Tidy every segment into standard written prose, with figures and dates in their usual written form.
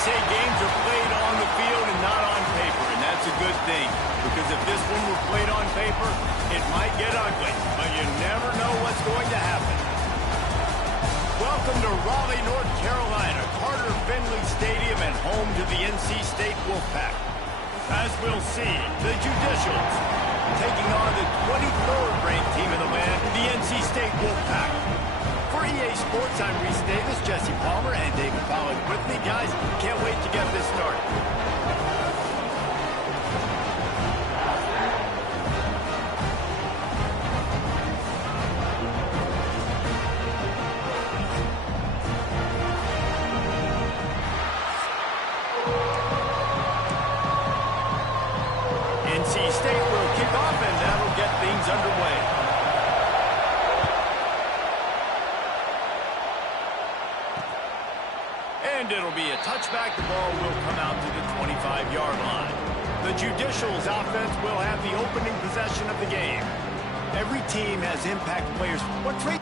say games are played on the field and not on paper, and that's a good thing. Because if this one were played on paper, it might get ugly, but you never know what's going to happen. Welcome to Raleigh, North Carolina, Carter Finley Stadium and home to the NC State Wolfpack. As we'll see, the Judicials taking on the 23rd ranked team in the land, the NC State Wolfpack. For EA Sports, I'm Reese Davis, Jesse Palmer, and David Pollack with me. Guys, can't wait to get this started. NC State will kick off, and that'll get things underway. And it'll be a touchback. The ball will come out to the 25-yard line. The Judicials offense will have the opening possession of the game. Every team has impact players. What trait?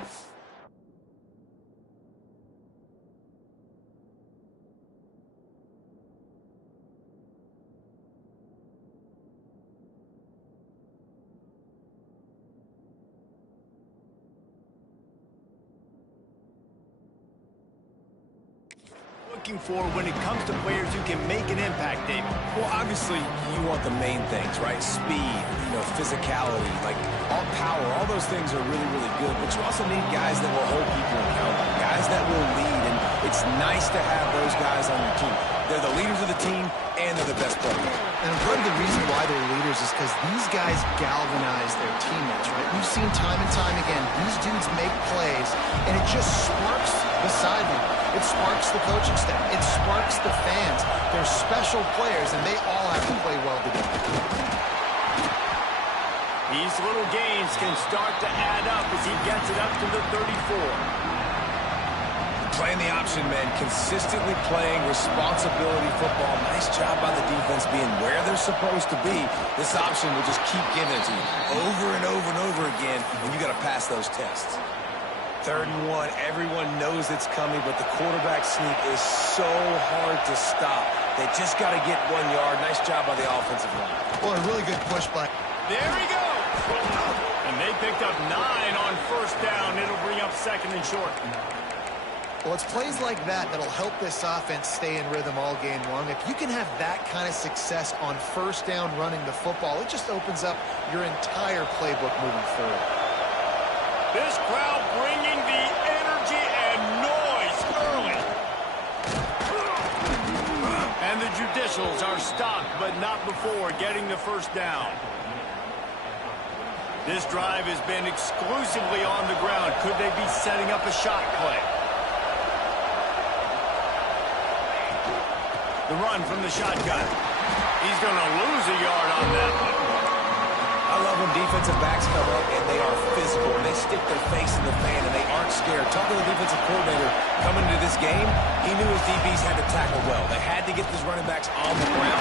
Looking for when it comes to players who can make an impact, David? Well, obviously, you want the main things, right? Speed, physicality, like all power, all those things are really, really good. But you also need guys that will hold people accountable, guys that will lead. And it's nice to have those guys on your team. They're the leaders of the team, and they're the best players. And part of the reason why they're leaders is because these guys galvanize their teammates, right? We've seen time and time again, these dudes make plays, and it just sparks the sideline. It sparks the coaching staff. It sparks the fans. They're special players, and they all have to play well together. These little gains can start to add up as he gets it up to the 34. Playing the option, man, consistently playing responsibility football. Nice job by the defense being where they're supposed to be. This option will just keep giving it to you over and over and over again when you got to pass those tests. 3rd and 1, everyone knows it's coming, but the quarterback sneak is so hard to stop. They just got to get 1 yard. Nice job by the offensive line. Well, a really good push by. There he goes. And they picked up 9 on 1st down. It'll bring up 2nd and short. Well, it's plays like that that'll help this offense stay in rhythm all game long. If you can have that kind of success on 1st down running the football, it just opens up your entire playbook moving forward. This crowd bringing the energy and noise early. And the Judicials are stopped, but not before getting the 1st down. This drive has been exclusively on the ground. Could they be setting up a shot play? The run from the shotgun. He's going to lose a yard on that one. I love when defensive backs come up and they are physical and they stick their face in the fan and they aren't scared. Talking to the defensive coordinator coming into this game, he knew his DBs had to tackle well. They had to get these running backs on the ground.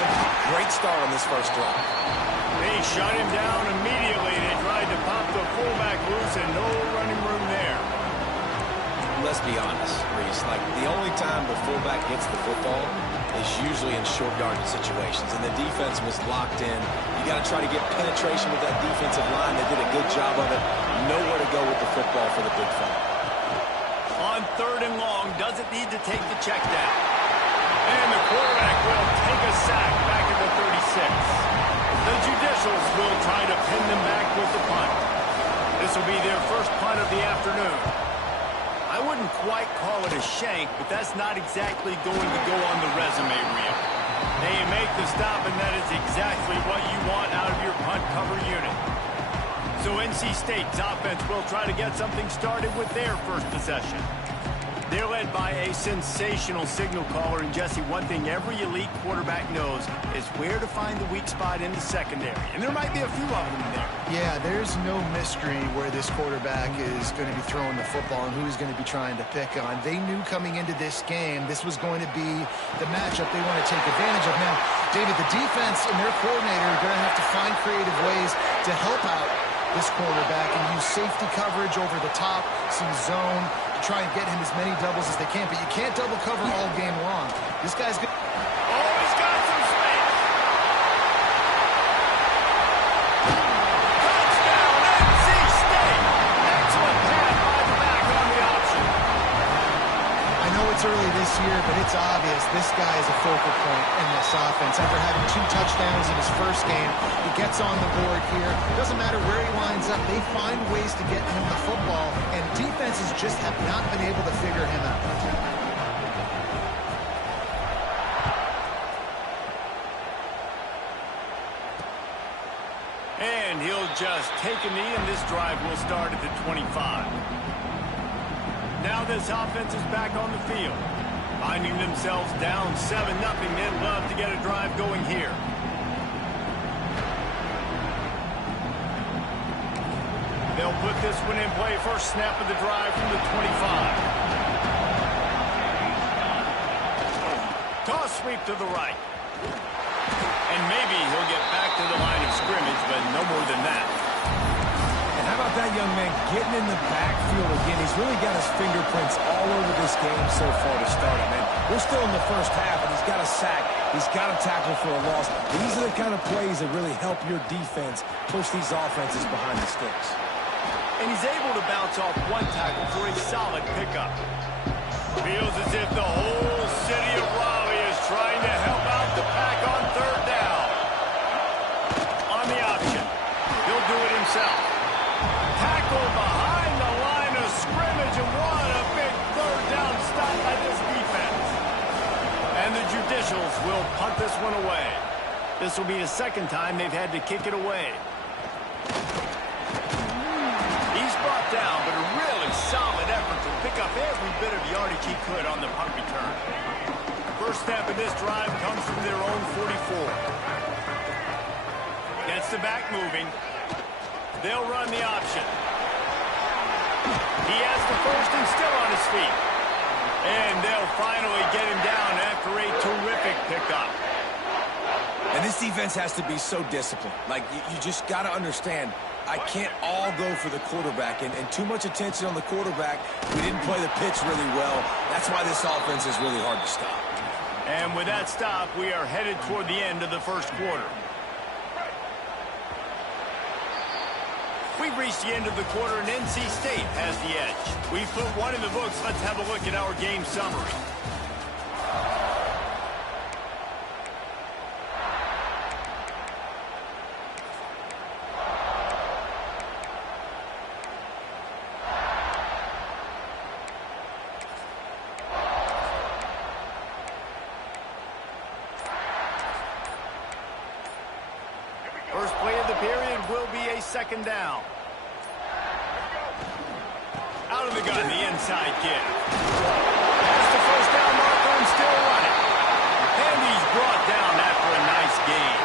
Great start on this 1st drive. They shut him down immediately. They tried to pop the fullback loose and no running room there. Let's be honest, Reese. Like, the only time the fullback gets the football is usually in short yardage situations, and the defense was locked in. You got to try to get penetration with that defensive line. They did a good job of it. Nowhere to go with the football for the big fella. On 3rd and long, doesn't need to take the check down. And the quarterback will take a sack back at the 36. The Judicials will try to pin them back with the punt. This will be their 1st punt of the afternoon. I wouldn't quite call it a shank, but that's not exactly going to go on the resume reel. They make the stop, and that is exactly what you want out of your punt cover unit. So NC State's offense will try to get something started with their 1st possession. They're led by a sensational signal caller, and Jesse, one thing every elite quarterback knows is where to find the weak spot in the secondary, and there might be a few of them in there. Yeah, there's no mystery where this quarterback is going to be throwing the football and who he's going to be trying to pick on. They knew coming into this game this was going to be the matchup they want to take advantage of. Now, David, the defense and their coordinator are going to have to find creative ways to help out this quarterback and use safety coverage over the top, some zone, to try and get him as many doubles as they can. But you can't double cover all game long. This guy's good. this year, but it's obvious this guy is a focal point in this offense. After having 2 touchdowns in his first game, he gets on the board here. Doesn't matter where he lines up, they find ways to get him the football, and defenses just have not been able to figure him out. And he'll just take a knee, and this drive will start at the 25. Now this offense is back on the field. Finding themselves down 7-0, they'd love to get a drive going here. They'll put this one in play. First snap of the drive from the 25. Toss sweep to the right. And maybe he'll get back to the line of scrimmage, but no more than that. And how about that young man getting in the backfield again? He's really got his fingerprints all over this game so far to start it, man. We're still in the first half, and he's got a sack. He's got a tackle for a loss. These are the kind of plays that really help your defense push these offenses behind the sticks. And he's able to bounce off one tackle for a solid pickup. Feels as if the whole city of Raleigh is trying to help out the Pack on third down. On the option, he'll do it himself. Tackle behind the line of scrimmage, and what a big third down stop by this defense. And the Judicials will punt this one away. This will be the second time they've had to kick it away. He's brought down, but a really solid effort to pick up every bit of yardage he could on the punt return. First snap of this drive comes from their own 44. Gets the back moving. They'll run the option. He has the first and still on his feet. And they'll finally get him down after a terrific pickup. And this defense has to be so disciplined. Like, you just got to understand, I can't all go for the quarterback. And too much attention on the quarterback. We didn't play the pitch really well. That's why this offense is really hard to stop. And with that stop, we are headed toward the end of the first quarter. We've reached the end of the quarter, and NC State has the edge. We've put one in the books. Let's have a look at our game summary. First play of the period will be a second down. Out of the gun, the inside give. That's the first down marker and still running. And he's brought down after a nice gain.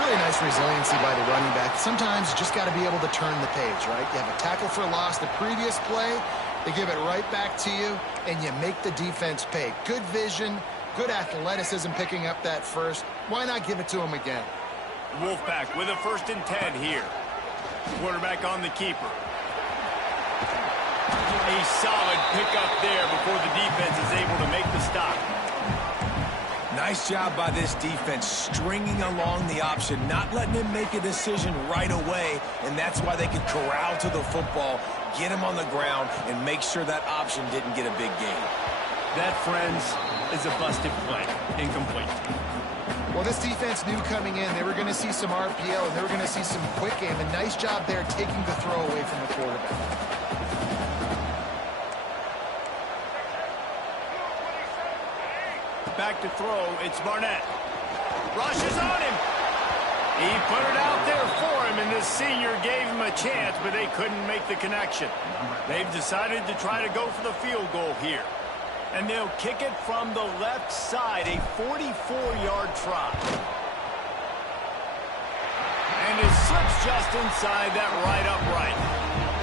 Really nice resiliency by the running back. Sometimes you just got to be able to turn the page, right? You have a tackle for a loss the previous play. They give it right back to you, and you make the defense pay. Good vision, good athleticism picking up that first. Why not give it to him again? Wolfpack with a 1st and 10 here. Quarterback on the keeper. A solid pickup there before the defense is able to make the stop. Nice job by this defense stringing along the option, not letting him make a decision right away, and that's why they could corral to the football, get him on the ground, and make sure that option didn't get a big gain. That, friends, is a busted play. Incomplete. Well, this defense knew coming in they were going to see some RPO and they were going to see some quick game. A nice job there taking the throw away from the quarterback. Back to throw, it's Barnett. Rush is on him. He put it out there for him, and this senior gave him a chance, but they couldn't make the connection. They've decided to try to go for the field goal here. And they'll kick it from the left side, a 44-yard try. And it slips just inside that right upright.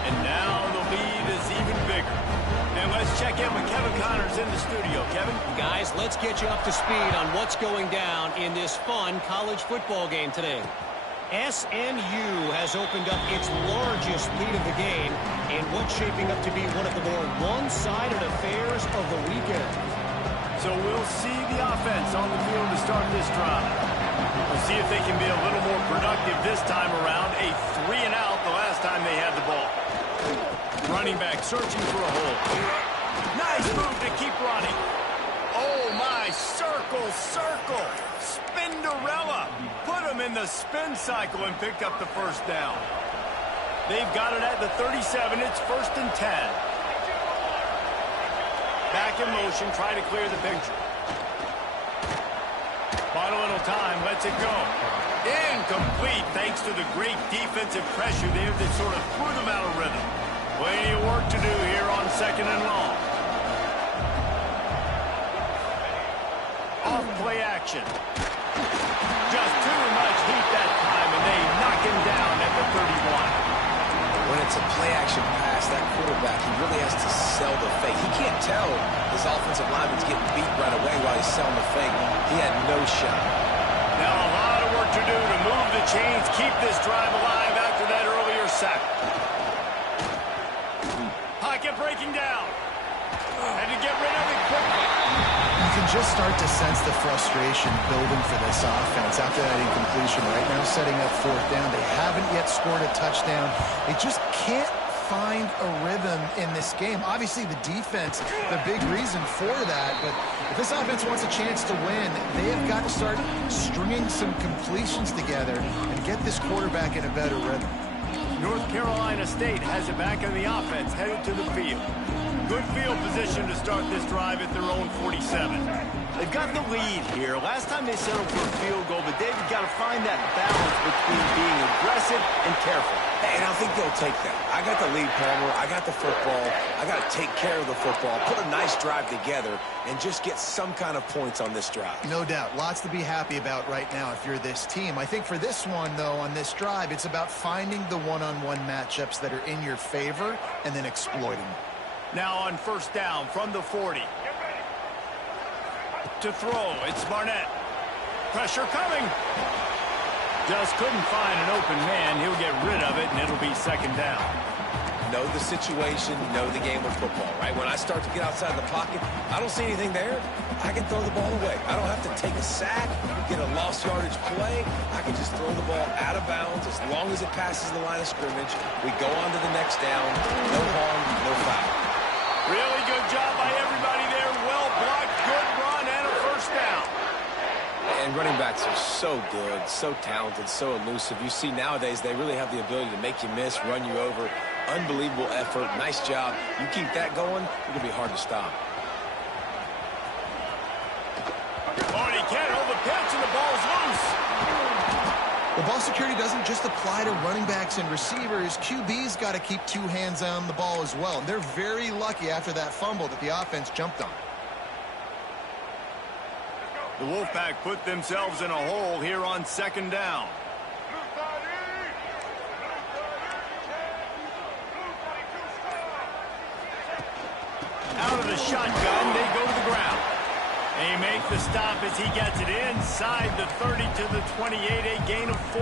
And now the lead is even bigger. And let's check in with Kevin Connors in the studio. Kevin? Guys, let's get you up to speed on what's going down in this fun college football game today. SMU has opened up its largest lead of the game in what's shaping up to be one of the more one-sided affairs of the weekend. So we'll see the offense on the field to start this drive. We'll see if they can be a little more productive this time around. A 3-and-out the last time they had the ball. Running back searching for a hole. Nice this move to keep running. Oh, my. Circle, circle. Spinderella. Put him in the spin cycle and picked up the first down. They've got it at the 37. It's 1st and 10. Back in motion, try to clear the picture. Bought a little time, lets it go. Incomplete thanks to the great defensive pressure there that sort of threw them out of rhythm. Plenty of work to do here on 2nd and long. Off play action. Just too much heat that time, and they knock him down at the 31. When it's a play-action pass, that quarterback, he really has to sell the fake. He can't tell his offensive lineman's getting beat right away while he's selling the fake. He had no shot. Now a lot of work to do to move the chains, keep this drive alive after that earlier sack. Pocket breaking down. And to get rid of it quickly. You can just start to sense the frustration building for this offense after that incompletion. Right now, setting up 4th down. They haven't yet scored a touchdown. They just can't find a rhythm in this game. Obviously, the defense, the big reason for that. But if this offense wants a chance to win, they have got to start stringing some completions together and get this quarterback in a better rhythm. North Carolina State has it back on the offense, headed to the field. Good field position to start this drive at their own 47. They've got the lead here. Last time they settled for a field goal, but they've got to find that balance between being aggressive and careful. And I think they'll take that. I got the lead, Palmer. I got the football. I got to take care of the football, put a nice drive together, and just get some kind of points on this drive. No doubt. Lots to be happy about right now if you're this team. I think for this one, though, on this drive, it's about finding the one-on-one matchups that are in your favor and then exploiting them. Now on 1st down from the 40. To throw, it's Barnett. Pressure coming. Just couldn't find an open man. He'll get rid of it, and it'll be 2nd down. Know the situation, know the game of football, right? When I start to get outside the pocket, I don't see anything there. I can throw the ball away. I don't have to take a sack, get a lost yardage play. I can just throw the ball out of bounds as long as it passes the line of scrimmage. We go on to the next down. No harm, no foul. Really good job by everybody there. Well blocked, good run, and a 1st down. And running backs are so good, so talented, so elusive. You see nowadays they really have the ability to make you miss, run you over. Unbelievable effort. Nice job. You keep that going, it's going to be hard to stop. Oh, he can't hold the pitch, and the ball's loose. The ball security doesn't just apply to running backs and receivers. QB's got to keep 2 hands on the ball as well. And they're very lucky after that fumble that the offense jumped on. The Wolfpack put themselves in a hole here on 2nd down. Out of the shotgun, they go to the ground. They make the stop as he gets it inside the 30 to the 28, a gain of 4.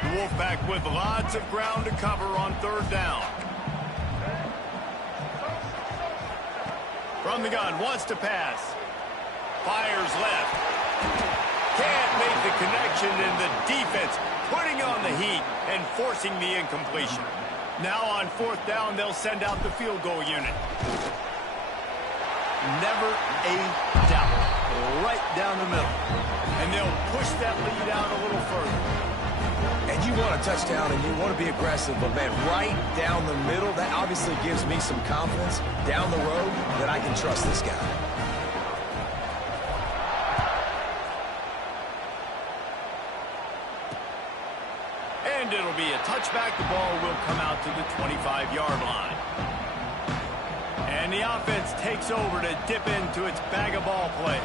The Wolfpack with lots of ground to cover on 3rd down. From the gun, wants to pass. Fires left. Can't make the connection, and the defense putting on the heat and forcing the incompletion. Now on 4th down, they'll send out the field goal unit. Never a doubt. Right down the middle. And they'll push that lead out a little further. And you want a touchdown and you want to be aggressive, but man, right down the middle, that obviously gives me some confidence down the road that I can trust this guy. And it'll be a touchback. The ball will come out to the 25-yard line. And the offense takes over to dip into its bag of ball plays.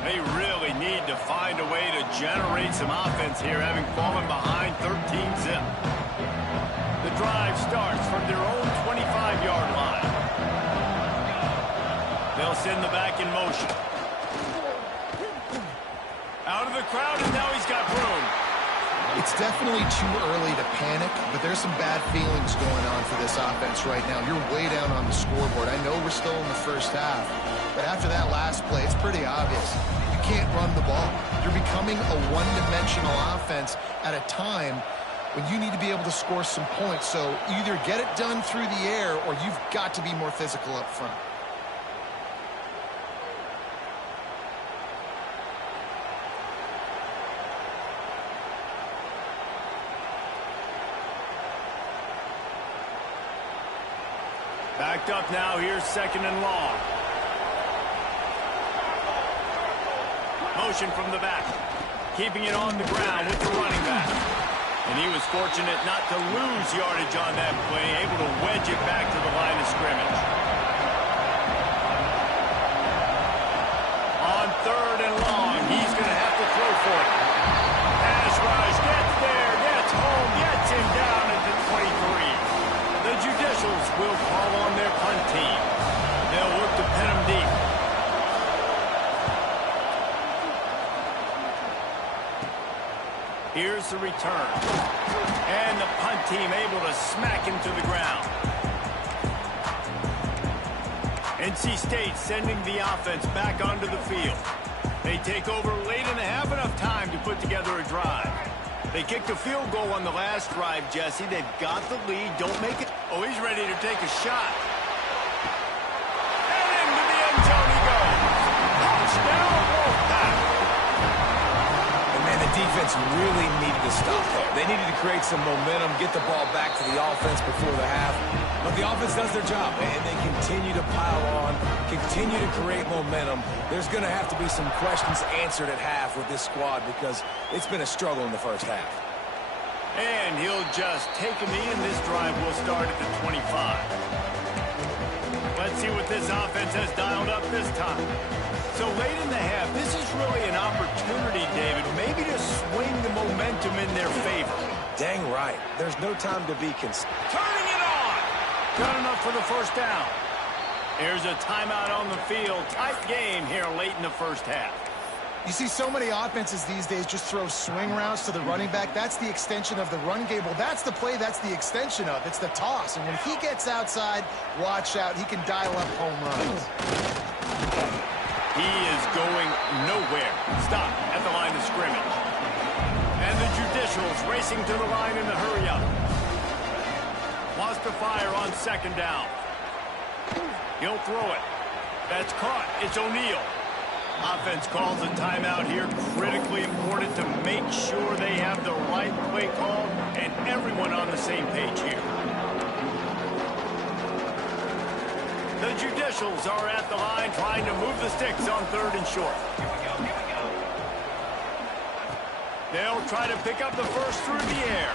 They really need to find a way to generate some offense here, having fallen behind 13-zip. The drive starts from their own 25-yard line. They'll send the back in motion. Out of the crowd, and now he's got room. It's definitely too early to panic, but there's some bad feelings going on for this offense right now. You're way down on the scoreboard. I know we're still in the first half, but after that last play, it's pretty obvious. You can't run the ball. You're becoming a one-dimensional offense at a time when you need to be able to score some points. So either get it done through the air or you've got to be more physical up front. Backed up now, here's 2nd and long. Motion from the back. Keeping it on the ground with the running back. And he was fortunate not to lose yardage on that play, able to wedge it back to the line of scrimmage. On 3rd and long, he's going to have to throw for it. Pass rush, gets there, gets home, gets him down at the 23. The Judicials will call on their punt team. They'll look to pin him deep. Here's the return. And the punt team able to smack him to the ground. NC State sending the offense back onto the field. They take over late in the half, enough time to put together a drive. They kicked a field goal on the last drive, Jesse. They've got the lead. Don't make it. Oh, he's ready to take a shot. And into the end zone he goes. Touchdown, Wolfpack. And man, the defense really needed to stop there. They needed to create some momentum, get the ball back to the offense before the half. But the offense does their job, and they continue to pile on, continue to create momentum. There's going to have to be some questions answered at half with this squad because it's been a struggle in the first half. And he'll just take a knee, and this drive will start at the 25. Let's see what this offense has dialed up this time. So late in the half, this is really an opportunity, David, maybe to swing the momentum in their favor. Dang right. There's no time to be turning it on. Got enough for the first down. There's a timeout on the field. Tight game here late in the first half. You see so many offenses these days just throw swing routes to the running back. That's the extension of the run game. Well, that's the play that's the extension of. It's the toss. And when he gets outside, watch out. He can dial up home runs. He is going nowhere. Stop at the line of scrimmage. And the Judicials racing to the line in the hurry up. Wants to fire on 2nd down. He'll throw it. That's caught. It's O'Neal. Offense calls a timeout here. Critically important to make sure they have the right play call and everyone on the same page here. The Judicials are at the line trying to move the sticks on 3rd and short. They'll try to pick up the first through the air.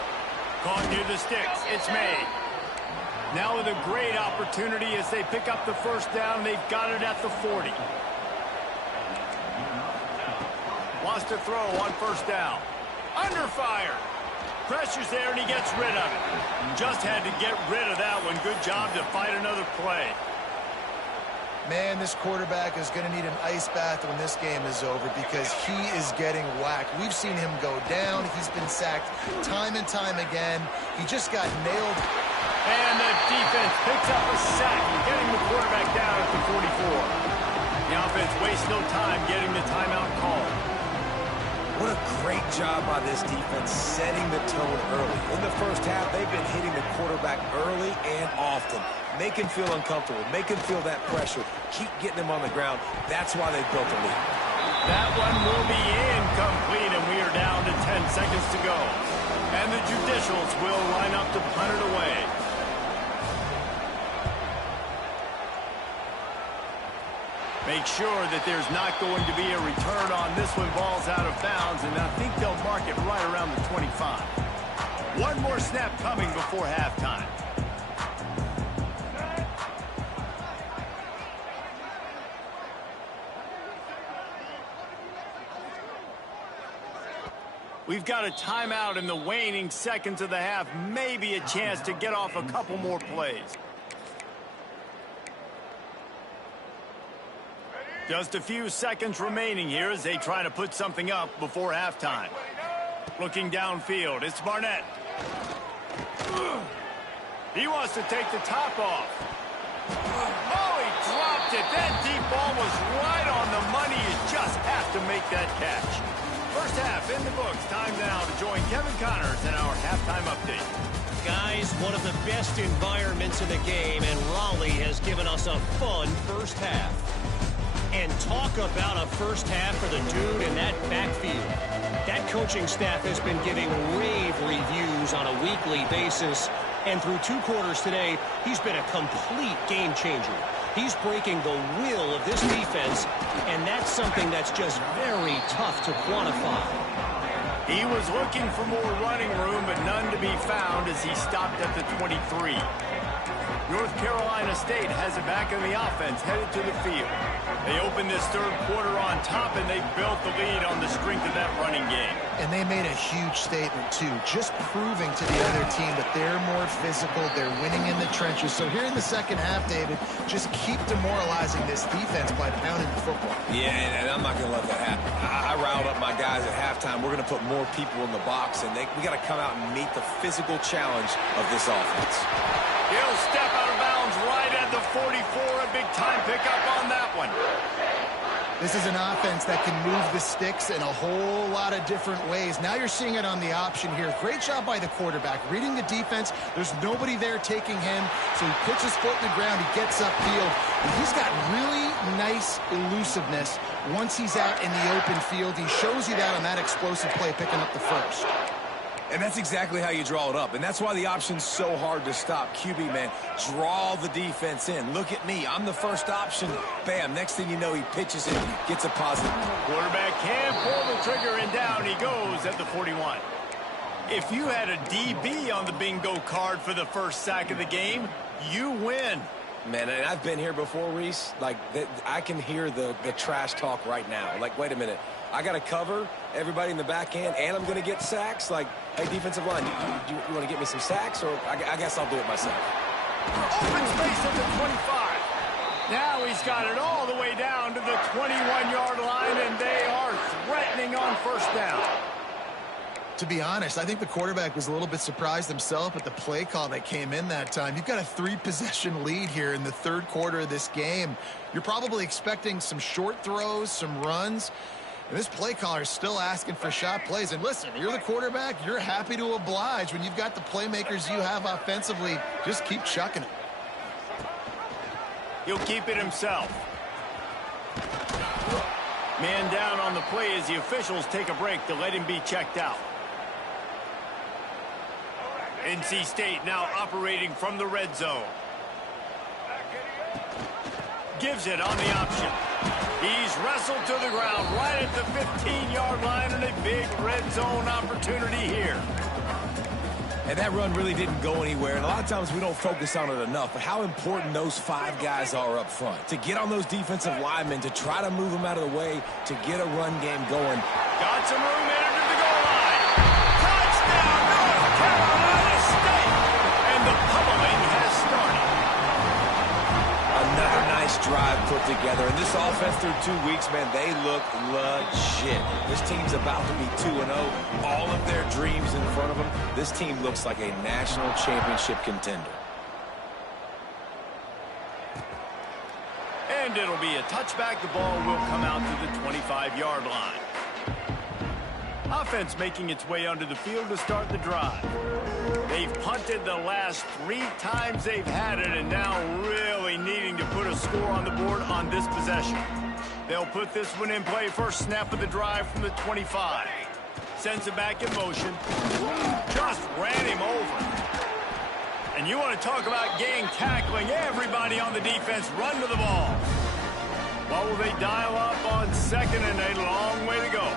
Caught near the sticks. It's made. Now with a great opportunity as they pick up the first down. They've got it at the 40. Wants to throw on 1st down. Under fire. Pressure's there and he gets rid of it. Just had to get rid of that one. Good job to fight another play. Man, this quarterback is going to need an ice bath when this game is over because he is getting whacked. We've seen him go down. He's been sacked time and time again. He just got nailed. And the defense picks up a sack, getting the quarterback down at the 44. The offense wastes no time getting the timeout call. What a great job by this defense setting the tone early. In the first half, they've been hitting the quarterback early and often. Make him feel uncomfortable. Make him feel that pressure. Keep getting him on the ground. That's why they built a lead. That one will be incomplete, and we are down to 10 seconds to go. And the Judicials will line up to punt it away. Make sure that there's not going to be a return on this one. Ball's out of bounds, and I think they'll mark it right around the 25. One more snap coming before halftime. We've got a timeout in the waning seconds of the half. Maybe a chance to get off a couple more plays. Just a few seconds remaining here as they try to put something up before halftime. Looking downfield, it's Barnett. He wants to take the top off. Oh, he dropped it. That deep ball was right on the money. You just have to make that catch. First half in the books. Time now to join Kevin Connors in our halftime update. Guys, one of the best environments in the game, and Raleigh has given us a fun first half. And talk about a first half for the dude in that backfield. That coaching staff has been giving rave reviews on a weekly basis. And through 2 quarters today, he's been a complete game changer. He's breaking the will of this defense, and that's something that's just very tough to quantify. He was looking for more running room, but none to be found as he stopped at the 23. North Carolina State has it back in the offense, headed to the field. They opened this third quarter on top, and they built the lead on the strength of that running game. And they made a huge statement, too, just proving to the other team that they're more physical, they're winning in the trenches. So here in the second half, David, just keep demoralizing this defense by pounding the football. Yeah, and I'm not going to let that happen. I riled up my guys at halftime. We're going to put more people in the box, and we got to come out and meet the physical challenge of this offense. He'll step out of bounds right at the 44. A big-time pickup on that one. This is an offense that can move the sticks in a whole lot of different ways. Now you're seeing it on the option here. Great job by the quarterback. Reading the defense. There's nobody there taking him. So he puts his foot in the ground. He gets upfield. And he's got really nice elusiveness once he's out in the open field. He shows you that on that explosive play, picking up the first. And that's exactly how you draw it up. And that's why the option's so hard to stop. QB, man, draw the defense in. Look at me. I'm the first option. Bam. Next thing you know, he pitches it, gets a positive. Quarterback can pull the trigger, and down he goes at the 41. If you had a DB on the bingo card for the first sack of the game, you win. Man, and I've been here before, Reese. Like, I can hear the trash talk right now. Like, wait a minute. I got to cover everybody in the back end, and I'm going to get sacks. Like, hey, defensive line, you want to get me some sacks? Or I guess I'll do it myself. Open space at the 25. Now he's got it all the way down to the 21-yard line, and they are threatening on first down. To be honest, I think the quarterback was a little bit surprised himself at the play call that came in that time. You've got a 3-possession lead here in the third quarter of this game. You're probably expecting some short throws, some runs. And this play caller is still asking for shot plays. And listen, you're the quarterback. You're happy to oblige when you've got the playmakers you have offensively. Just keep chucking it. He'll keep it himself. Man down on the play as the officials take a break to let him be checked out. NC State now operating from the red zone. Gives it on the option. He's wrestled to the ground right at the 15-yard line, and a big red zone opportunity here. And that run really didn't go anywhere, and a lot of times we don't focus on it enough, but how important those 5 guys are up front. To get on those defensive linemen, to try to move them out of the way, to get a run game going. Got some room in to the goal line. Touchdown, North Carolina State! And the pummeling has started. Another nice drive put together. And this offense through 2 weeks, man, they look legit. This team's about to be 2-0. All of their dreams in front of them. This team looks like a national championship contender. And it'll be a touchback. The ball will come out to the 25-yard line. Offense making its way onto the field to start the drive. They've punted the last 3 times they've had it, and now really needing to put a score on the board on this possession. They'll put this one in play. First snap of the drive from the 25. Sends it back in motion. Just ran him over. And you want to talk about gang tackling. Everybody on the defense run to the ball. What will they dial up on second, and a long way to go.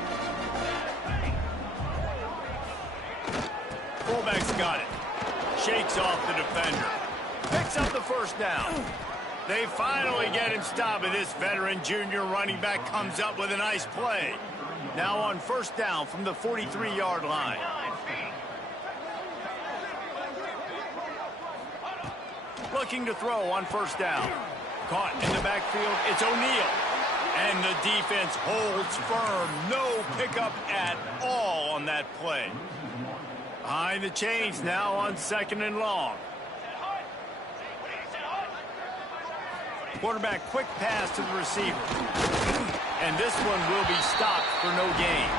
Fullback's got it. Shakes off the defender. Picks up the first down. They finally get him stopped, and this veteran junior running back comes up with a nice play. Now on first down from the 43-yard line. Looking to throw on first down. Caught in the backfield, it's O'Neal. And the defense holds firm. No pickup at all on that play. Behind the chains now on 2nd and long. Quarterback quick pass to the receiver. And this one will be stopped for no gain.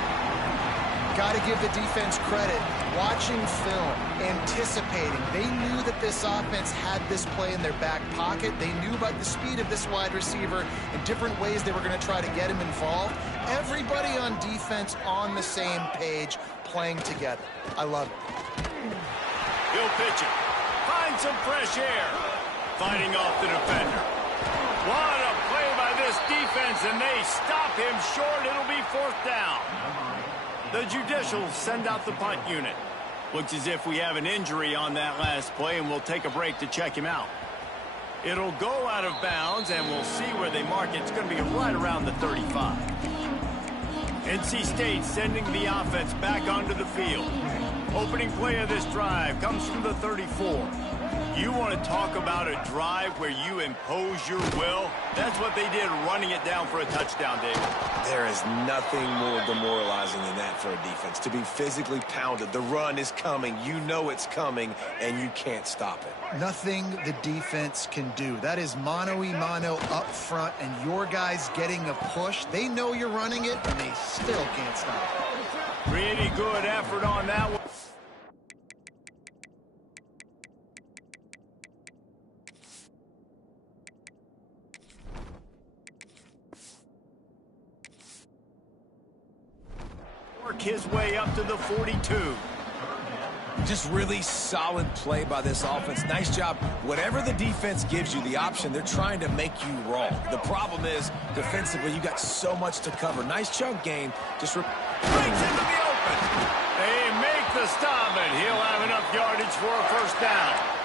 Got to give the defense credit. Watching film, anticipating. They knew that this offense had this play in their back pocket. They knew about the speed of this wide receiver and different ways they were going to try to get him involved. Everybody on defense on the same page, playing together. I love it. He'll pitch it. Find some fresh air. Fighting off the defender. What a play by this defense, and they stop him short. It'll be 4th down. The Judicials send out the punt unit. Looks as if we have an injury on that last play, and we'll take a break to check him out. It'll go out of bounds, and we'll see where they mark it. It's going to be right around the 35. NC State sending the offense back onto the field. Opening play of this drive comes from the 34. You want to talk about a drive where you impose your will? That's what they did, running it down for a touchdown, David. There is nothing more demoralizing than that for a defense. To be physically pounded. The run is coming. You know it's coming, and you can't stop it. Nothing the defense can do. That is mano-a-mano up front, and your guys getting a push. They know you're running it, and they still can't stop it. Pretty good effort on that one. Work his way up to the 42. Just really solid play by this offense. Nice job. Whatever the defense gives you the option, they're trying to make you wrong. The problem is, defensively, you got so much to cover. Nice chunk gain. Just breaks into the open. They make the stop, and he'll have enough yardage for a 1st down.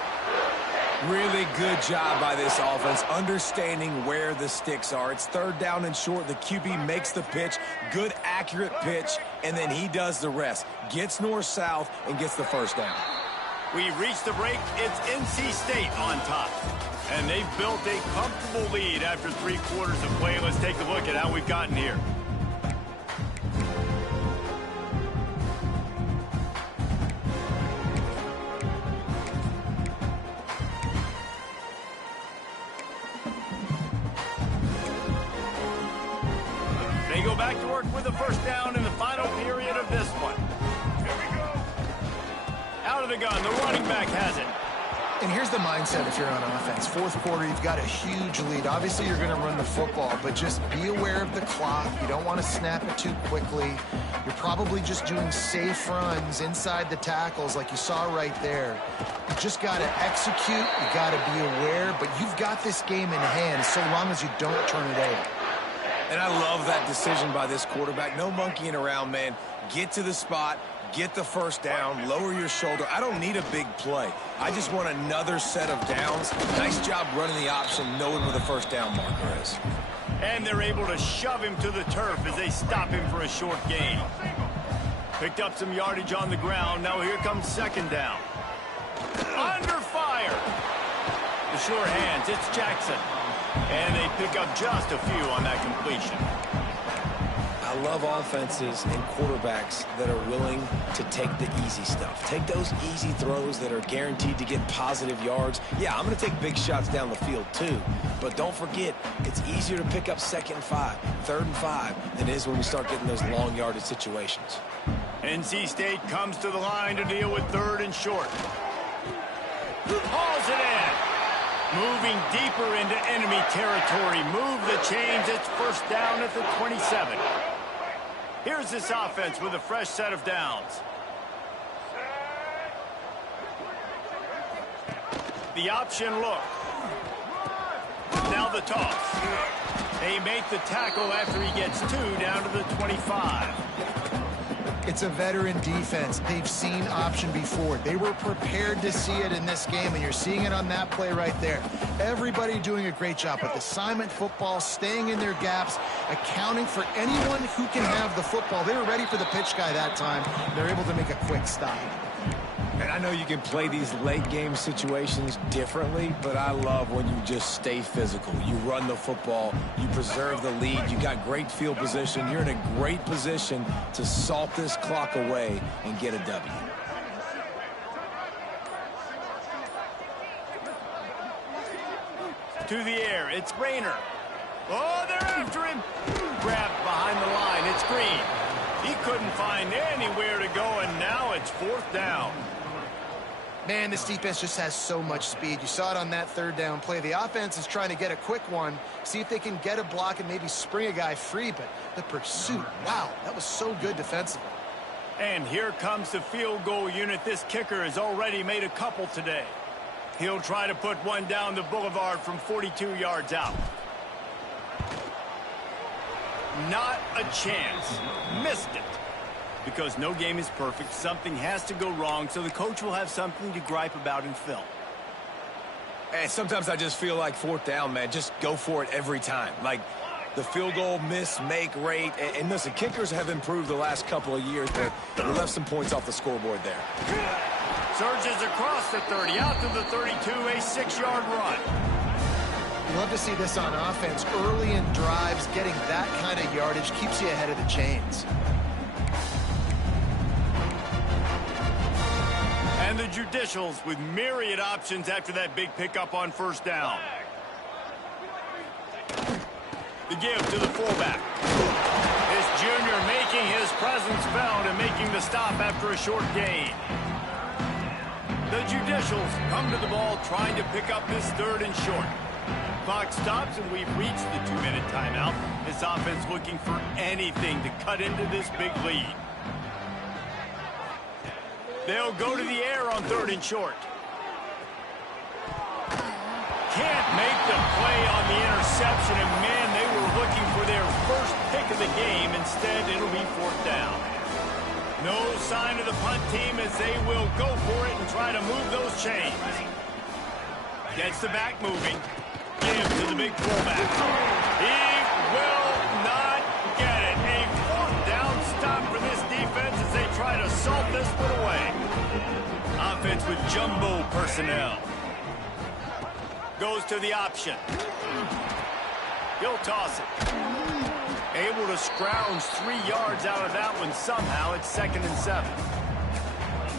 Really good job by this offense, understanding where the sticks are. It's 3rd down and short. The QB makes the pitch. Good, accurate pitch, and then he does the rest. Gets north-south and gets the 1st down. We reach the break. It's NC State on top. And they've built a comfortable lead after 3 quarters of play. Let's take a look at how we've gotten here. They go back to work with a 1st down in the final period of this one. Here we go. Out of the gun, the running back has it. And here's the mindset if you're on offense. 4th quarter, you've got a huge lead. Obviously, you're going to run the football, but just be aware of the clock. You don't want to snap it too quickly. You're probably just doing safe runs inside the tackles like you saw right there. You just got to execute. You got to be aware, but you've got this game in hand so long as you don't turn it over. And I love that decision by this quarterback. No monkeying around, man. Get to the spot, get the 1st down, lower your shoulder. I don't need a big play. I just want another set of downs. Nice job running the option, knowing where the 1st down marker is. And they're able to shove him to the turf as they stop him for a short gain. Picked up some yardage on the ground. Now here comes 2nd down. Under fire. The sure hands, it's Jackson. And they pick up just a few on that completion. I love offenses and quarterbacks that are willing to take the easy stuff. Take those easy throws that are guaranteed to get positive yards. Yeah, I'm going to take big shots down the field too. But don't forget, it's easier to pick up 2nd and 5, 3rd and 5 than it is when we start getting those long yardage situations. NC State comes to the line to deal with 3rd and short. Hauls it in. Moving deeper into enemy territory. Move the chains. It's 1st down at the 27. Here's this offense with a fresh set of downs. The option look. Now the toss. They make the tackle after he gets 2 down to the 25. It's a veteran defense. They've seen option before. They were prepared to see it in this game, and you're seeing it on that play right there. Everybody doing a great job with assignment football, staying in their gaps, accounting for anyone who can have the football. They were ready for the pitch guy that time. They're able to make a quick stop. And I know you can play these late game situations differently, but I love when you just stay physical. You run the football, you preserve the lead, you got great field position. You're in a great position to salt this clock away and get a W. To the air, it's Rayner. Oh, they're after him. Grabbed behind the line, it's Green. He couldn't find anywhere to go, and now it's 4th down. Man, this defense just has so much speed. You saw it on that 3rd down play. The offense is trying to get a quick one, see if they can get a block and maybe spring a guy free, but the pursuit, wow, that was so good defensively. And here comes the field goal unit. This kicker has already made a couple today. He'll try to put one down the boulevard from 42 yards out. Not a chance. Missed it. Because no game is perfect, something has to go wrong, so the coach will have something to gripe about in film. And sometimes I just feel like 4th down, man, just go for it every time. Like the field goal miss-make rate. And listen, kickers have improved the last couple of years, but we left some points off the scoreboard there. Surges across the 30, out to the 32, a 6-yard run. Love to see this on offense. Early in drives, getting that kind of yardage keeps you ahead of the chains. And the Judicials with myriad options after that big pickup on 1st down. The give to the fullback. This junior making his presence felt and making the stop after a short gain. The Judicials come to the ball trying to pick up this 3rd and short. Clock stops and we've reached the 2-minute timeout. This offense looking for anything to cut into this big lead. They'll go to the air on 3rd and short. Can't make the play on the interception, and man, they were looking for their first pick of the game. Instead, it'll be 4th down. No sign of the punt team as they will go for it and try to move those chains. Gets the back moving. Give to the big fullback. He will not get it. A 4th down stop for this defense as they try to salt this one away. Offense with jumbo personnel. Goes to the option. He'll toss it. Able to scrounge 3 yards out of that one somehow. It's 2nd and 7.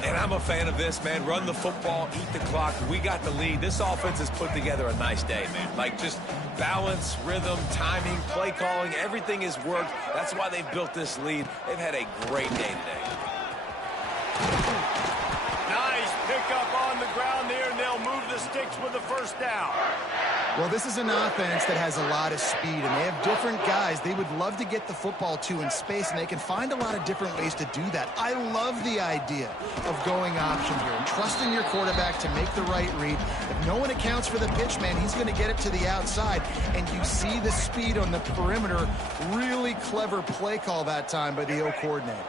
And I'm a fan of this, man. Run the football, eat the clock. We got the lead. This offense has put together a nice day, man. Like just balance, rhythm, timing, play calling, everything has worked. That's why they've built this lead. They've had a great day today. Nice pickup on the ground there, and they'll move the sticks with the 1st down. Well, this is an offense that has a lot of speed, and they have different guys they would love to get the football to in space, and they can find a lot of different ways to do that. I love the idea of going option here and trusting your quarterback to make the right read. If no one accounts for the pitch, man, he's going to get it to the outside, and you see the speed on the perimeter. Really clever play call that time by the O coordinator.